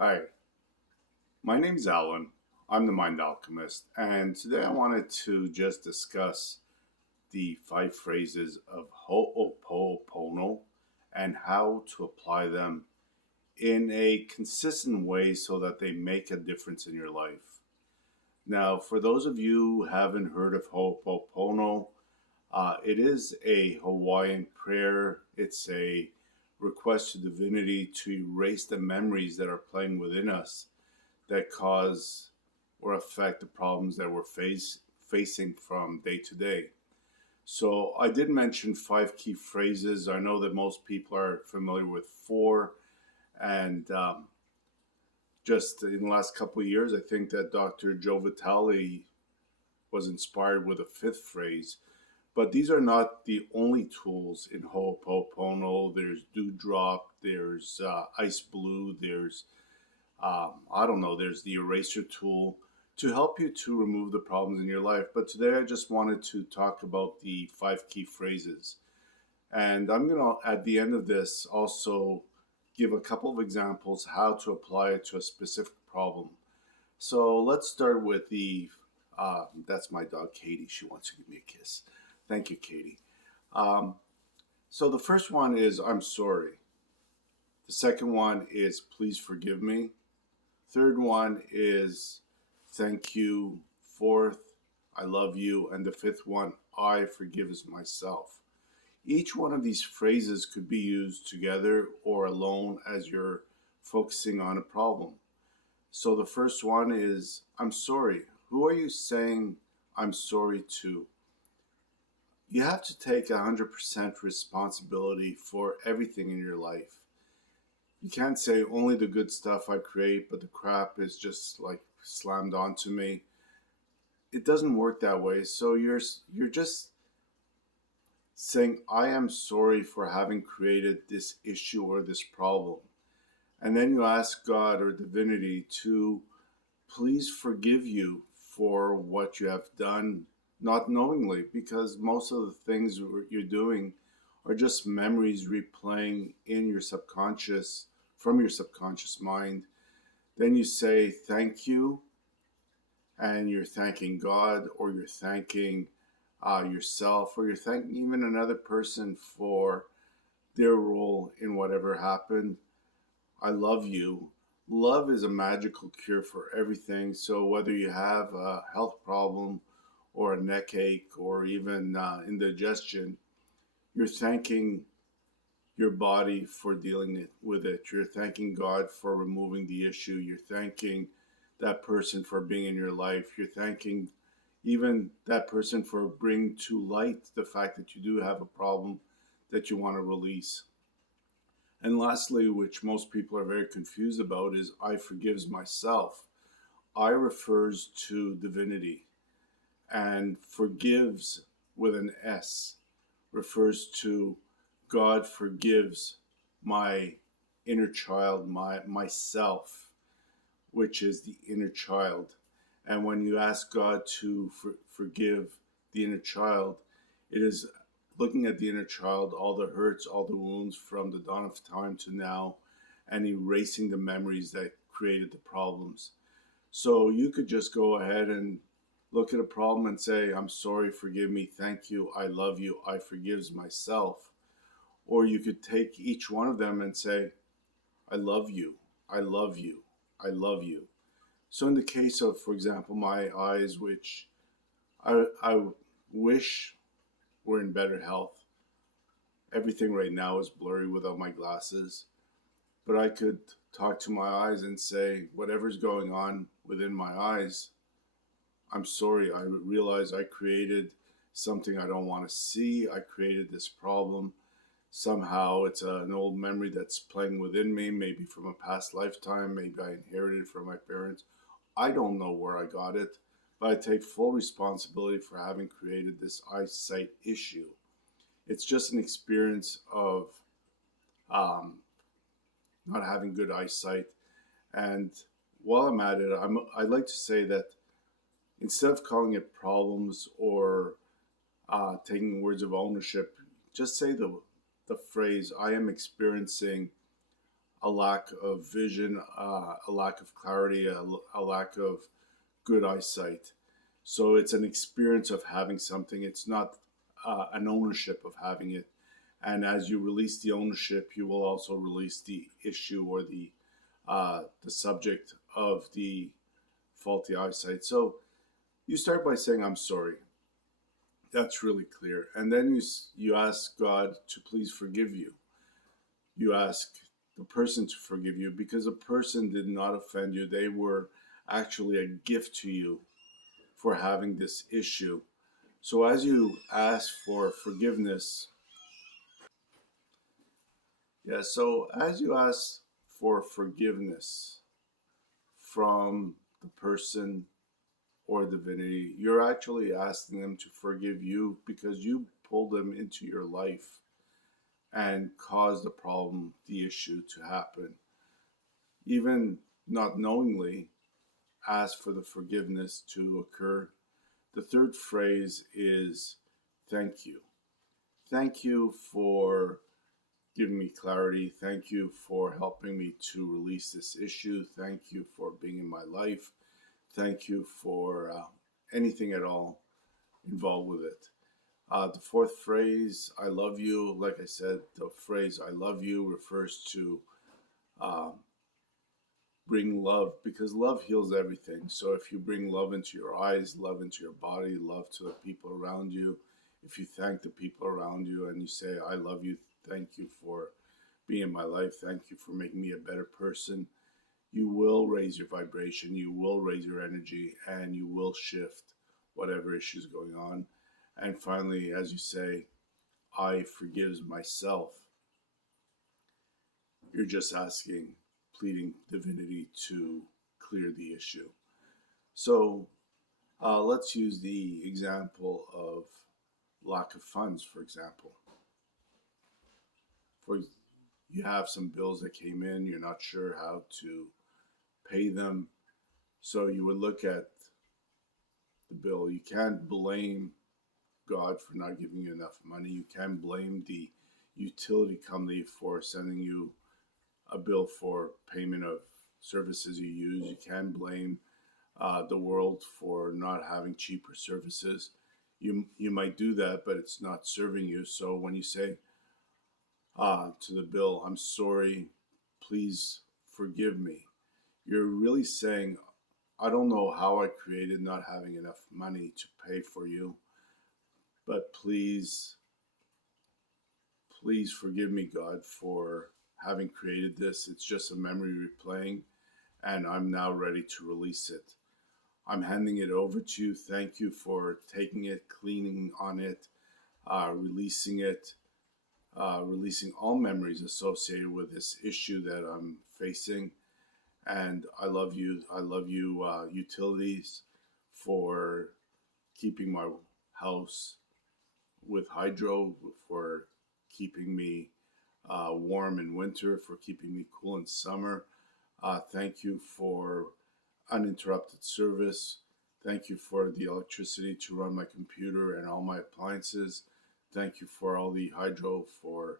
Hi, my name's Alan. I'm the Mind Alchemist, and today I wanted to just discuss the 5 phrases of hoOpopono and how to apply them in a consistent way so that they make a difference in your life. Now, for those of you who haven't heard of hoOpopono, it is a Hawaiian prayer. It's a request to divinity to erase the memories that are playing within us that cause or affect the problems that we're facing from day to day. So I did mention 5 key phrases. I know that most people are familiar with four, and just in the last couple of years, I think that Dr. Joe Vitale was inspired with a fifth phrase. But these are not the only tools in Ho'oponopono. There's Dewdrop, there's Ice Blue, there's I don't know, there's the eraser tool to help you to remove the problems in your life. But today I just wanted to talk about the 5 key phrases. And I'm going to, at the end of this, also give a couple of examples how to apply it to a specific problem. So let's start with that's my dog, Katie. She wants to give me a kiss. Thank you, Katie. Um, so the first one is, I'm sorry. The second one is, please forgive me. Third one is thank you. Fourth, I love you. And the fifth one, I forgive myself. Each one of these phrases could be used together or alone as you're focusing on a problem. So the first one is, I'm sorry. Who are you saying I'm sorry to? You have to take 100% responsibility for everything in your life. You can't say only the good stuff I create, but the crap is just like slammed onto me. It doesn't work that way. So you're just saying I am sorry for having created this issue or this problem. And then you ask God or divinity to please forgive you for what you have done, not knowingly, because most of the things you're doing are just memories replaying in your subconscious, from your subconscious mind. Then you say thank you, and you're thanking God, or you're thanking yourself, or you're thanking even another person for their role in whatever happened. I love you. Love is a magical cure for everything. So whether you have a health problem or a neck ache or even indigestion, you're thanking your body for dealing with it. You're thanking God for removing the issue. You're thanking that person for being in your life. You're thanking even that person for bringing to light the fact that you do have a problem that you want to release. And lastly, which most people are very confused about, is I forgives myself. I refers to divinity, and forgives with an S refers to God forgives my inner child, myself, which is the inner child. And when you ask God to forgive the inner child, it is looking at the inner child, all the hurts, all the wounds from the dawn of time to now, and erasing the memories that created the problems. So you could just go ahead and look at a problem and say, I'm sorry, forgive me, thank you, I love you, I forgives myself. Or you could take each one of them and say, I love you, I love you, I love you. So in the case of, for example, my eyes, which I wish were in better health. Everything right now is blurry without my glasses. But I could talk to my eyes and say, whatever's going on within my eyes, I'm sorry. I realize I created something I don't want to see. I created this problem. Somehow it's an old memory that's playing within me, maybe from a past lifetime. Maybe I inherited it from my parents. I don't know where I got it, but I take full responsibility for having created this eyesight issue. It's just an experience of um, not having good eyesight. And while I'm at it, I'd like to say that instead of calling it problems or taking words of ownership, just say the phrase, I am experiencing a lack of vision, a lack of clarity, a lack of good eyesight. So it's an experience of having something. It's not an ownership of having it. And as you release the ownership, you will also release the issue or the subject of the faulty eyesight. So you start by saying, "I'm sorry." That's really clear. And then you ask God to please forgive you. You ask the person to forgive you because the person did not offend you. They were actually a gift to you for having this issue. So as you ask for forgiveness, so as you ask for forgiveness from the person or divinity, you're actually asking them to forgive you because you pulled them into your life and caused the problem, the issue to happen. Even not knowingly, ask for the forgiveness to occur. The third phrase is thank you. Thank you for giving me clarity. Thank you for helping me to release this issue. Thank you for being in my life. Thank you for anything at all involved with it. The fourth phrase, I love you. Like I said, the phrase I love you refers to uh, bring love because love heals everything. So if you bring love into your eyes, love into your body, love to the people around you, if you thank the people around you and you say, I love you, thank you for being in my life, thank you for making me a better person, you will raise your vibration, you will raise your energy, and you will shift whatever issues going on. And finally, as you say, I forgives myself. You're just asking, pleading divinity to clear the issue. So let's use the example of lack of funds, for example. For you have some bills that came in, you're not sure how to pay them. So you would look at the bill. You can't blame God for not giving you enough money. You can't blame the utility company for sending you a bill for payment of services you use. You can't blame the world for not having cheaper services. You might do that, but it's not serving you. So when you say to the bill, I'm sorry, please forgive me, you're really saying, I don't know how I created not having enough money to pay for you, but please forgive me, God, for having created this. It's just a memory replaying, and I'm now ready to release it. I'm handing it over to you. Thank you for taking it, cleaning on it, releasing it, releasing all memories associated with this issue that I'm facing. And I love you. I love you, utilities, for keeping my house with hydro, for keeping me warm in winter, for keeping me cool in summer. Thank you for uninterrupted service. Thank you for the electricity to run my computer and all my appliances. Thank you for all the hydro, for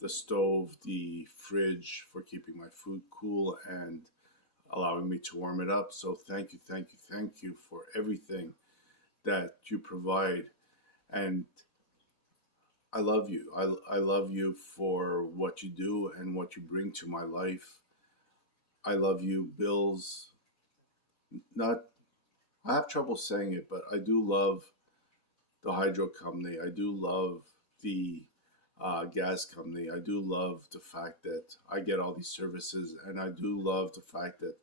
the stove, the fridge, for keeping my food cool and allowing me to warm it up. So thank you, thank you, thank you for everything that you provide. And I love you. I love you for what you do and what you bring to my life. I love you, Bills. Not, I have trouble saying it, but I do love the hydro company. I do love the gas company. I do love the fact that I get all these services, and I do love the fact that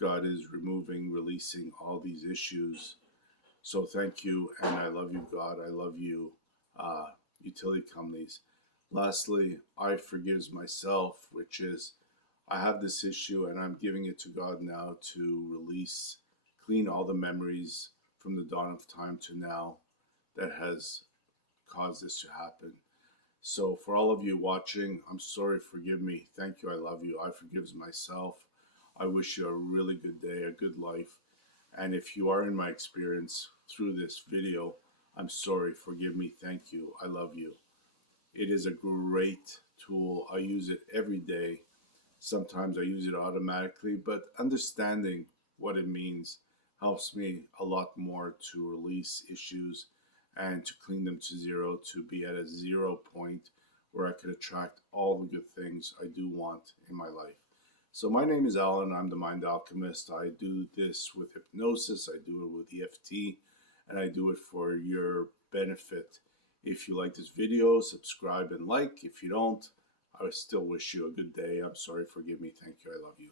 God is removing, releasing all these issues. So thank you, and I love you, God. I love you, utility companies. Lastly, I forgives myself, which is I have this issue and I'm giving it to God now to release, clean all the memories from the dawn of time to now that has caused this to happen. So for all of you watching, I'm sorry, forgive me. Thank you, I love you. I forgives myself. I wish you a really good day, a good life. And if you are in my experience through this video, I'm sorry, forgive me, thank you, I love you. It is a great tool. I use it every day. Sometimes I use it automatically, but understanding what it means helps me a lot more to release issues and to clean them to zero, to be at a 0 point where I could attract all the good things I do want in my life. So my name is Alan. I'm the Mind Alchemist. I do this with hypnosis. I do it with EFT, and I do it for your benefit. If you like this video, subscribe and like. If you don't, I still wish you a good day. I'm sorry, forgive me. Thank you. I love you.